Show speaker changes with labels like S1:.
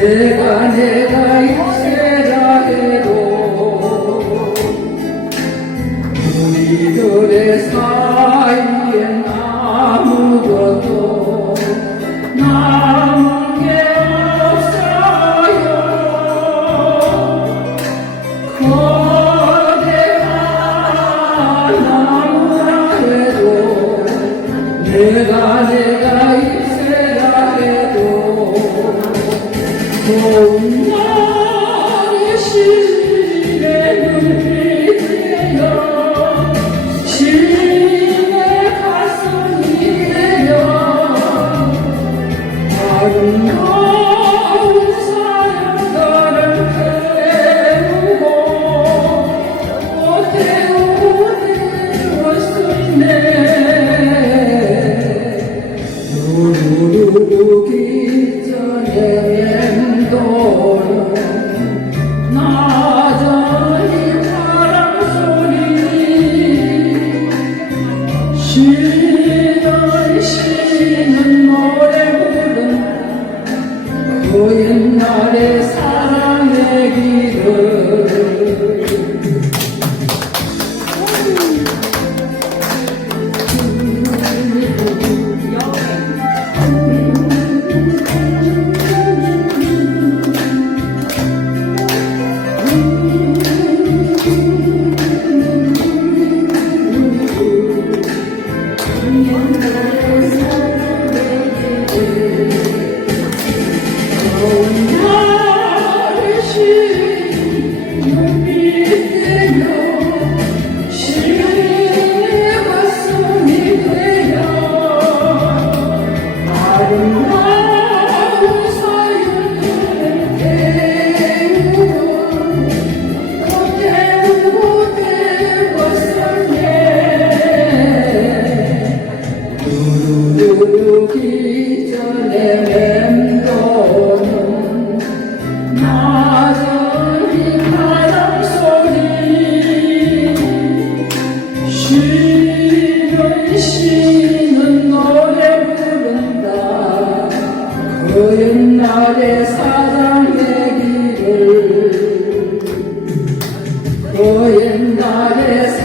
S1: 내가 내가 입세자되고 우리들의 사이엔 아무것도 남은 게 없어요. 거대한 나무라 해도 내가 Thank you. Oh, yeah,